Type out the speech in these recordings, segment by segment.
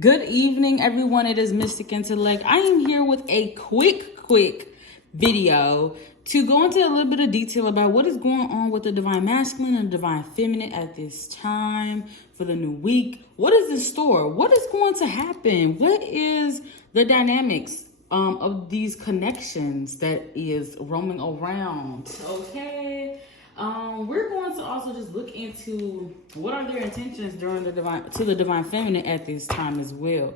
Good evening, everyone. It is Mystic Intellect. I am here with a quick video to go into a little bit of detail about what is going on with the Divine Masculine and Divine Feminine at this time for the new week. What is in store? What is going to happen? What is the dynamics of these connections that is roaming around? Okay. We're going to also just look into what are their intentions during the divine feminine at this time as well.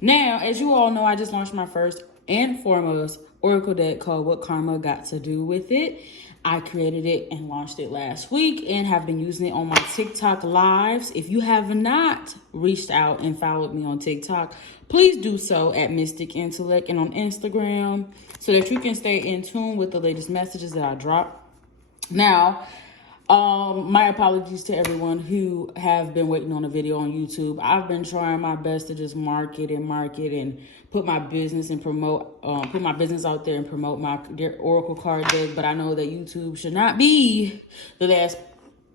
Now, as you all know, I just launched my first and foremost oracle deck called What Karma Got to Do with It. I created it and launched it last week and have been using it on my TikTok lives. If you have not reached out and followed me on TikTok, please do so at Mystic Intellect and on Instagram so that you can stay in tune with the latest messages that I drop. Now, my apologies to everyone who have been waiting on a video on YouTube. I've been trying my best to just market and put my business and put my business out there and promote my oracle card deck. But I know that YouTube should not be the last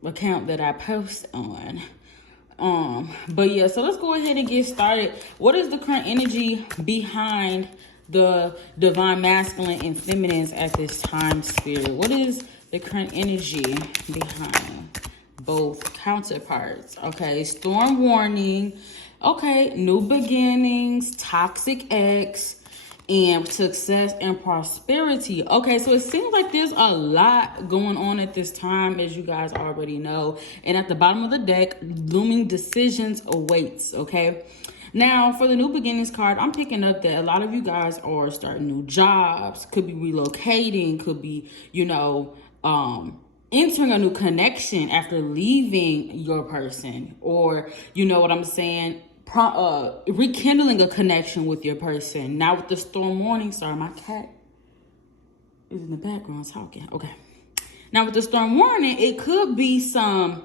account that I post on. But yeah, so let's go ahead and get started. What is the current energy behind the divine masculine and feminines at this time, Spirit? What is the current energy behind both counterparts? Okay, storm warning. Okay, new beginnings, toxic ex, and success and prosperity. Okay, so it seems like there's a lot going on at this time, as you guys already know. And at the bottom of the deck, looming decisions awaits, okay? Now, for the new beginnings card, I'm picking up that a lot of you guys are starting new jobs, could be relocating, could be, entering a new connection after leaving your person, or, you know what I'm saying, rekindling a connection with your person. Now with the storm warning, sorry, my cat is in the background talking. Okay. Now with the storm warning, it could be some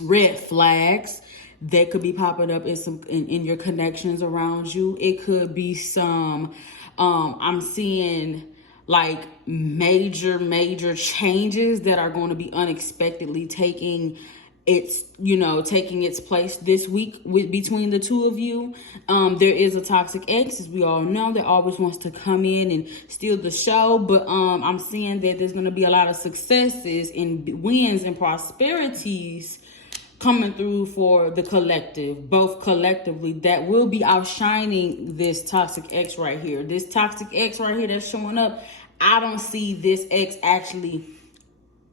red flags that could be popping up in your connections around you. It could be some, I'm seeing like major changes that are going to be unexpectedly taking its place this week between the two of you. There is a toxic ex, as we all know, that always wants to come in and steal the show. But I'm seeing that there's going to be a lot of successes and wins and prosperities coming through for the collective, both collectively, that will be outshining this toxic ex right here. This toxic ex right here that's showing up, I don't see this ex actually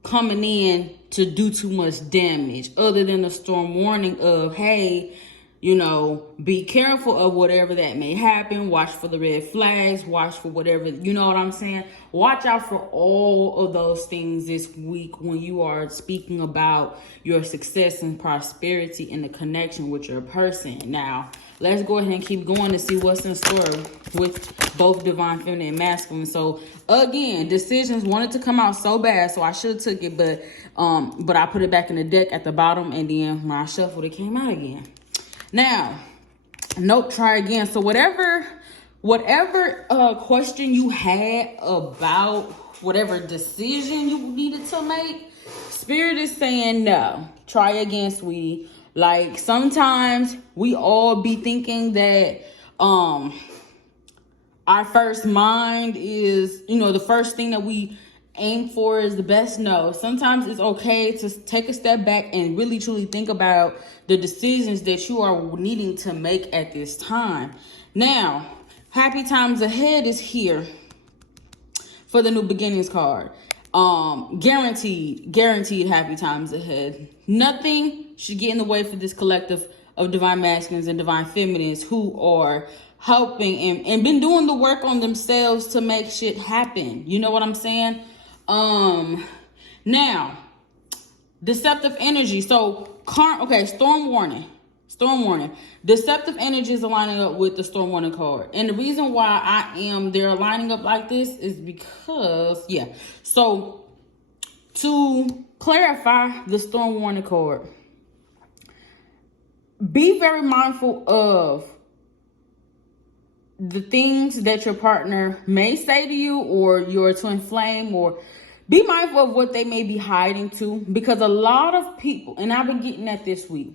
coming in to do too much damage, other than the storm warning of, hey, be careful of whatever that may happen. Watch for the red flags. Watch for whatever, you know what I'm saying? Watch out for all of those things this week when you are speaking about your success and prosperity in the connection with your person. Now, let's go ahead and keep going to see what's in store with both divine feminine and masculine. So again, decisions wanted to come out so bad, so I should have took it, but I put it back in the deck at the bottom, and then when I shuffled, it came out again. Now, nope, try again. So whatever question you had about whatever decision you needed to make, Spirit is saying no. Try again, sweetie. Like, sometimes we all be thinking that our first mind is, the first thing that we aim for is the best. No, sometimes it's okay to take a step back and really truly think about the decisions that you are needing to make at this time. Now, happy times ahead is here for the new beginnings card. Guaranteed happy times ahead. Nothing should get in the way for this collective of divine masculines and divine feminines who are helping and been doing the work on themselves to make shit happen. You know what I'm saying? Now, deceptive energy. So, storm warning. Deceptive energy is aligning up with the storm warning card. And the reason why they're lining up like this is because, So, to clarify the storm warning card, be very mindful of the things that your partner may say to you, or your twin flame, or be mindful of what they may be hiding to, because a lot of people, and I've been getting that this week,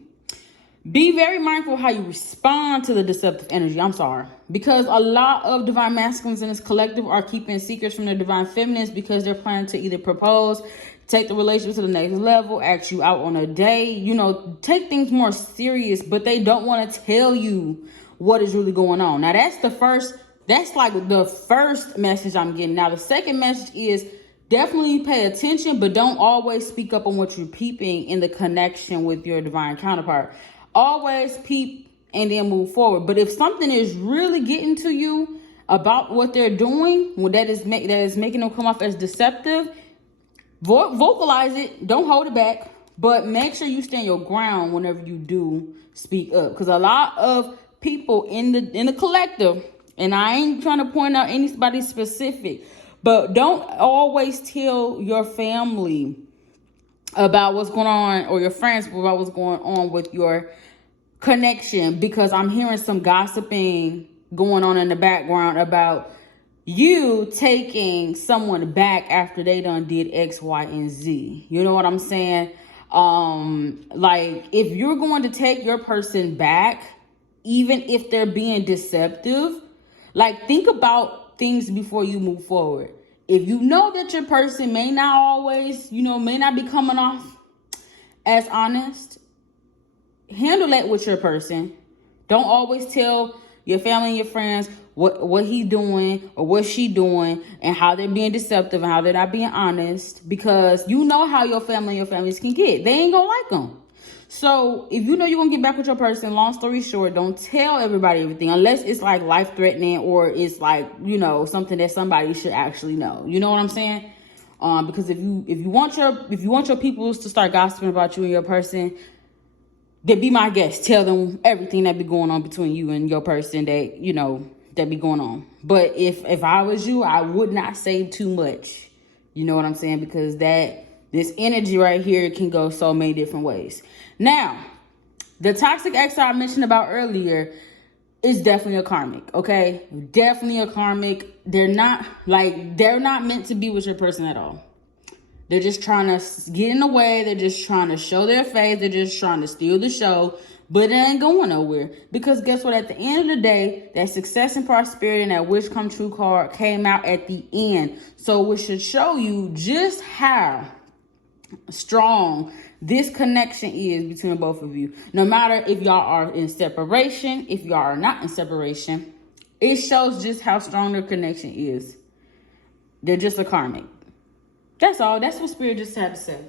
Be very mindful how you respond to the deceptive energy. I'm sorry. Because a lot of divine masculines in this collective are keeping secrets from their divine feminines because they're planning to either propose, take the relationship to the next level, ask you out on a date, take things more serious, but they don't want to tell you what is really going on. Now, that's like the first message I'm getting. Now, the second message is definitely pay attention, but don't always speak up on what you're peeping in the connection with your divine counterpart. Always peep and then move forward. But if something is really getting to you about what they're doing, that is making them come off as deceptive, vocalize it. Don't hold it back. But make sure you stand your ground whenever you do speak up. Because a lot of people in the collective, and I ain't trying to point out anybody specific, but don't always tell your family about what's going on, or your friends about what's going on with your connection, because I'm hearing some gossiping going on in the background about you taking someone back after they done did X, Y, and Z. You know what I'm saying? Like, if you're going to take your person back, even if they're being deceptive, like, think about things before you move forward. If you know that your person may not always, may not be coming off as honest, handle that with your person. Don't always tell your family and your friends what he's doing or what she doing and how they're being deceptive and how they're not being honest, because you know how your family and your families can get. They ain't gonna like them. So if you know you're gonna get back with your person, long story short, don't tell everybody everything unless it's like life threatening or it's like, something that somebody should actually know. You know what I'm saying? Because if you want your peoples to start gossiping about you and your person, then be my guest. Tell them everything that be going on between you and your person that be going on. But if I was you, I would not say too much. You know what I'm saying? Because this energy right here can go so many different ways. Now, the toxic ex I mentioned about earlier is definitely a karmic, okay? Definitely a karmic. They're not meant to be with your person at all. They're just trying to get in the way. They're just trying to show their face. They're just trying to steal the show. But it ain't going nowhere. Because guess what? At the end of the day, that success and prosperity and that wish come true card came out at the end. So we should show you just how strong this connection is between both of you. No matter if y'all are in separation, if y'all are not in separation, it shows just how strong their connection is. They're just a karmic. That's all. That's what Spirit just had to say.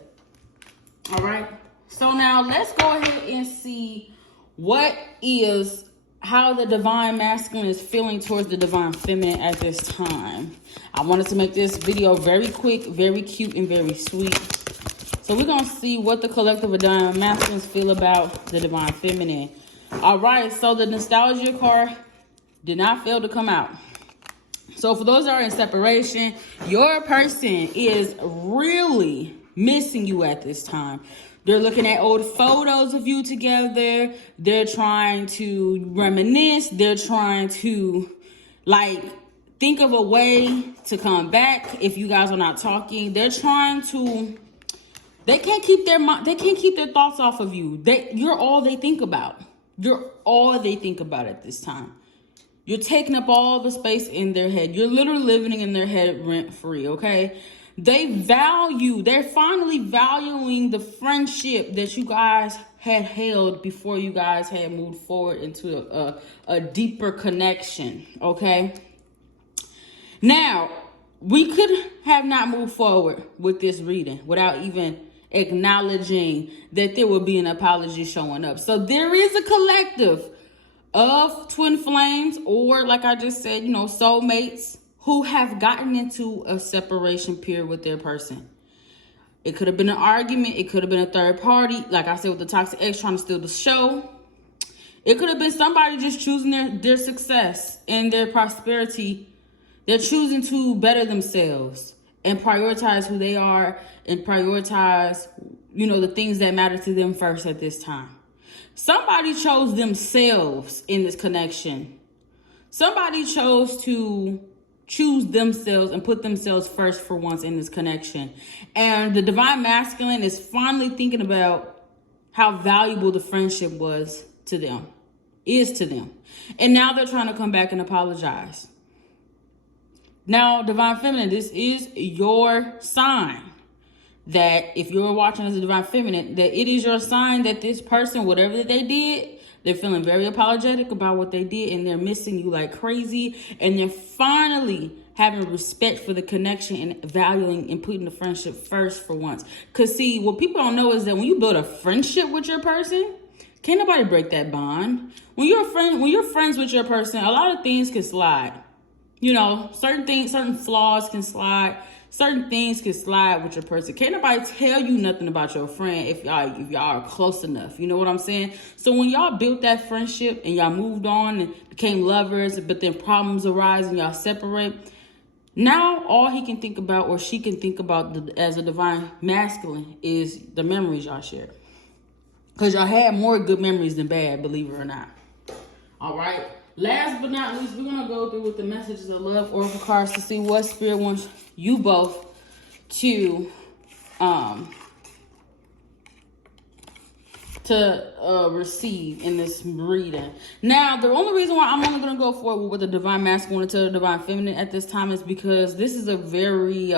All right. So now let's go ahead and see how the divine masculine is feeling towards the divine feminine at this time. I wanted to make this video very quick, very cute, and very sweet. So we're going to see what the collective of divine masculines feel about the divine feminine. All right. So the nostalgia card did not fail to come out. So for those that are in separation, your person is really missing you at this time. They're looking at old photos of you together. They're trying to reminisce. They're trying to think of a way to come back if you guys are not talking. They can't keep their thoughts off of you. You're all they think about. You're all they think about at this time. You're taking up all the space in their head. You're literally living in their head rent-free, okay? They're finally valuing the friendship that you guys had held before you guys had moved forward into a deeper connection, okay? Now, we could have not moved forward with this reading without even acknowledging that there will be an apology showing up. So there is a collective of twin flames, or like I just said, soulmates who have gotten into a separation period with their person. It could have been an argument. It could have been a third party. Like I said, with the toxic ex trying to steal the show. It could have been somebody just choosing their success and their prosperity. They're choosing to better themselves and prioritize who they are and prioritize, the things that matter to them first at this time. Somebody chose themselves in this connection. Somebody chose to choose themselves and put themselves first for once in this connection. And the divine masculine is finally thinking about how valuable the friendship was to them, is to them. And now they're trying to come back and apologize. Now, Divine Feminine, this is your sign that if you're watching as a Divine Feminine, that it is your sign that this person, whatever that they did, they're feeling very apologetic about what they did, and they're missing you like crazy, and they're finally having respect for the connection and valuing and putting the friendship first for once. Because see, what people don't know is that when you build a friendship with your person, can't nobody break that bond. When you're friends with your person, a lot of things can slide. You know, certain things, certain flaws can slide. Certain things can slide with your person. Can't nobody tell you nothing about your friend if y'all are close enough. You know what I'm saying? So when y'all built that friendship and y'all moved on and became lovers, but then problems arise and y'all separate, now all he can think about or she can think about as a Divine Masculine is the memories y'all shared. Because y'all had more good memories than bad, believe it or not. All right. Last but not least, we're going to go through with the messages of love oracle cards to see what Spirit wants you both to receive in this reading. Now, the only reason why I'm only going to go forward with the Divine Masculine to the Divine Feminine at this time is because this is a very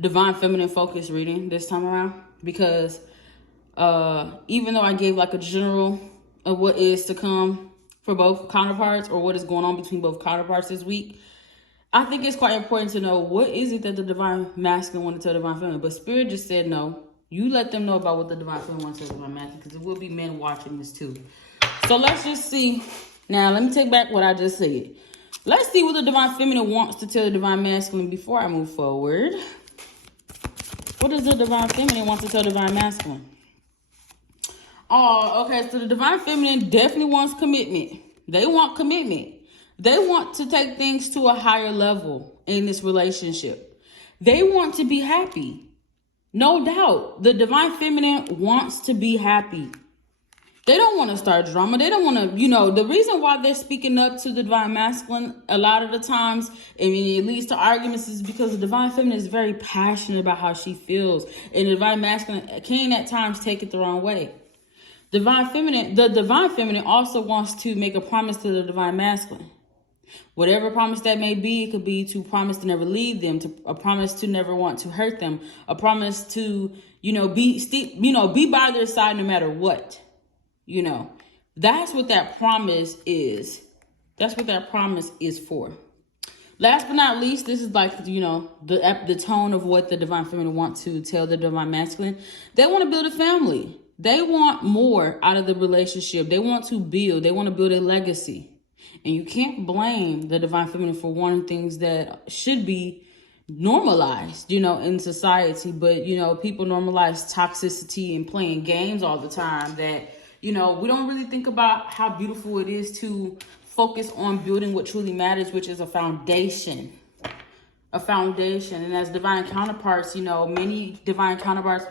Divine Feminine focused reading this time around. Because even though I gave like a general of what is to come for both counterparts or what is going on between both counterparts this week, I think it's quite important to know what is it that the Divine Masculine wanted to tell the Divine Feminine. But Spirit just said no. You let them know about what the Divine Feminine wants to tell the Divine Masculine, because there will be men watching this too. So let's just see. Now, let me take back what I just said. Let's see what the Divine Feminine wants to tell the Divine Masculine before I move forward. What does the Divine Feminine want to tell the Divine Masculine? Oh, okay. So the Divine Feminine definitely wants commitment. They want commitment. They want to take things to a higher level in this relationship. They want to be happy. No doubt. The Divine Feminine wants to be happy. They don't want to start drama. They don't want to, the reason why they're speaking up to the Divine Masculine a lot of the times, and it leads to arguments, is because the Divine Feminine is very passionate about how she feels. And the Divine Masculine can at times take it the wrong way. The Divine Feminine also wants to make a promise to the Divine Masculine. Whatever promise that may be, it could be to promise to never leave them, to a promise to never want to hurt them, a promise to, be by their side no matter what. That's what that promise is. That's what that promise is for. Last but not least, this is like, the tone of what the Divine Feminine want to tell the Divine Masculine. They want to build a family. They want more out of the relationship. They want to build. They want to build a legacy. And you can't blame the Divine Feminine for wanting things that should be normalized, in society. But, people normalize toxicity and playing games all the time that, we don't really think about how beautiful it is to focus on building what truly matters, which is a foundation. A foundation. And as divine counterparts, many divine counterparts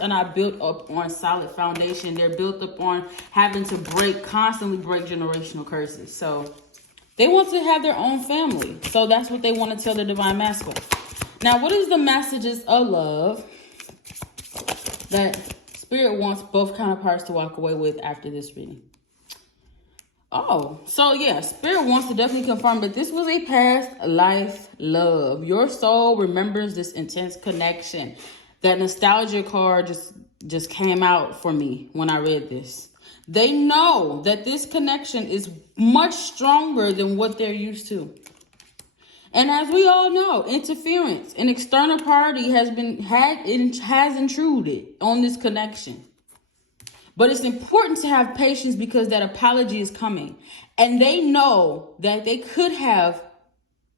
are not built up on solid foundation. They're built up on having to constantly break generational curses. So they want to have their own family. So that's what they want to tell the Divine Masculine. Now, what is the messages of love that Spirit wants both counterparts to walk away with after this reading? Oh, so yeah, Spirit wants to definitely confirm that this was a past life love. Your soul remembers this intense connection. That nostalgia card just came out for me when I read this. They know that this connection is much stronger than what they're used to. And as we all know, interference, an external party has intruded on this connection. But it's important to have patience because that apology is coming. And they know that they could have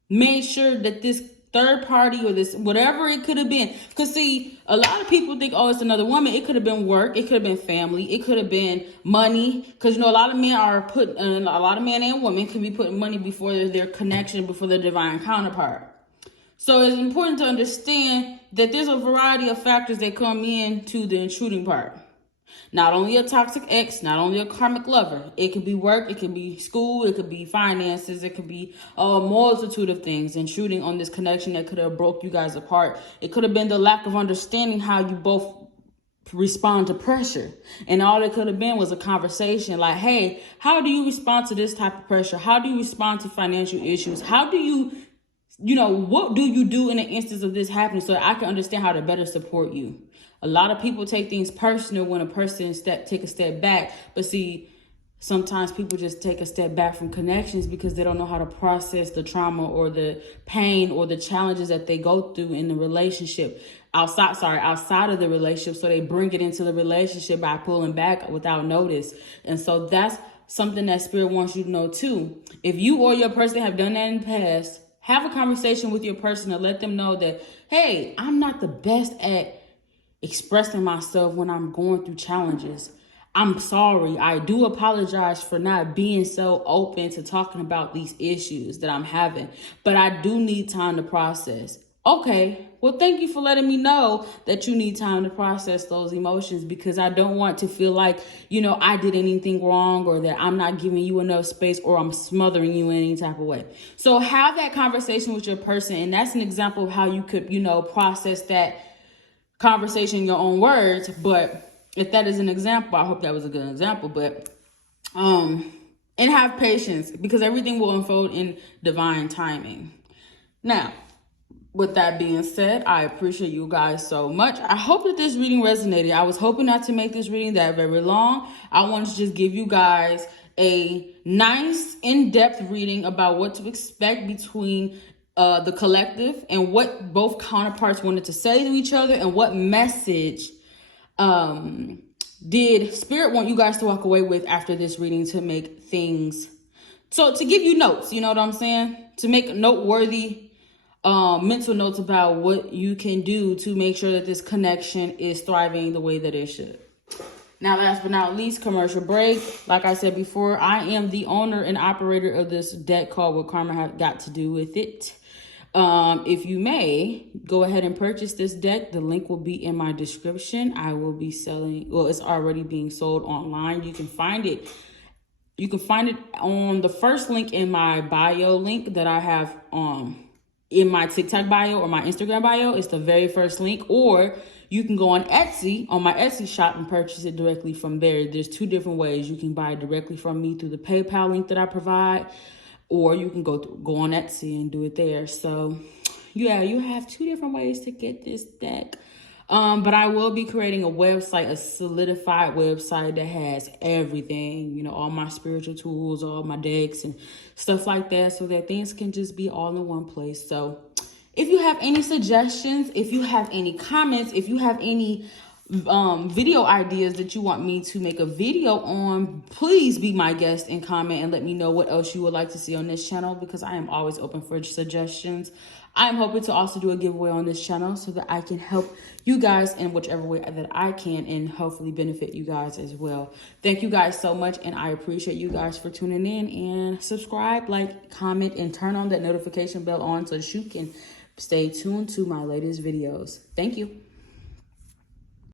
made sure that this third party or this, whatever it could have been. Because see, a lot of people think, oh, it's another woman. It could have been work. It could have been family. It could have been money. Because, a lot of men and women can be putting money before their connection, before their divine counterpart. So it's important to understand that there's a variety of factors that come into the intruding part. Not only a toxic ex, not only a karmic lover. It could be work, it could be school, it could be finances, it could be a multitude of things intruding on this connection that could have broke you guys apart. It could have been the lack of understanding how you both respond to pressure. And all it could have been was a conversation like, hey, how do you respond to this type of pressure? How do you respond to financial issues? How do you, what do you do in the instance of this happening so that I can understand how to better support you? A lot of people take things personal when a person take a step back. But see, sometimes people just take a step back from connections because they don't know how to process the trauma or the pain or the challenges that they go through in the relationship outside of the relationship. So they bring it into the relationship by pulling back without notice. And so that's something that Spirit wants you to know too. If you or your person have done that in the past, have a conversation with your person and let them know that, hey, I'm not the best at expressing myself when I'm going through challenges. I'm sorry. I do apologize for not being so open to talking about these issues that I'm having, but I do need time to process. Okay, well, thank you for letting me know that you need time to process those emotions, because I don't want to feel like, I did anything wrong or that I'm not giving you enough space or I'm smothering you in any type of way. So have that conversation with your person. And that's an example of how you could, process that conversation in your own words. But if that is an example, I hope that was a good example, but, and have patience, because everything will unfold in divine timing. Now, with that being said, I appreciate you guys so much. I hope that this reading resonated. I was hoping not to make this reading that very long. I wanted to just give you guys a nice in-depth reading about what to expect between the collective and what both counterparts wanted to say to each other, and what message did Spirit want you guys to walk away with after this reading to make things, so to give you notes, you know what I'm saying? To make noteworthy mental notes about what you can do to make sure that this connection is thriving the way that it should. Now, last but not least, commercial break. Like I said before, I am the owner and operator of this deck called What Karma Has Got to Do With It. If you may, go ahead and purchase this deck. The link will be in my description. I will be selling, well, it's already being sold online. You can find it. You can find it on the first link in my bio link that I have in my TikTok bio or my Instagram bio. It's the very first link. Or you can go on Etsy, on my Etsy shop, and purchase it directly from there. There's two different ways. You can buy it directly from me through the PayPal link that I provide, or you can go on Etsy and do it there. So yeah, you have two different ways to get this deck. But I will be creating a website, a solidified website that has everything, all my spiritual tools, all my decks and stuff like that, so that things can just be all in one place. So if you have any suggestions, if you have any comments, if you have any video ideas that you want me to make a video on, please be my guest and comment and let me know what else you would like to see on this channel, because I am always open for suggestions. I am hoping to also do a giveaway on this channel so that I can help you guys in whichever way that I can, and hopefully benefit you guys as well. Thank you guys so much, and I appreciate you guys for tuning in. And subscribe, like, comment, and turn on that notification bell on so that you can stay tuned to my latest videos. Thank you.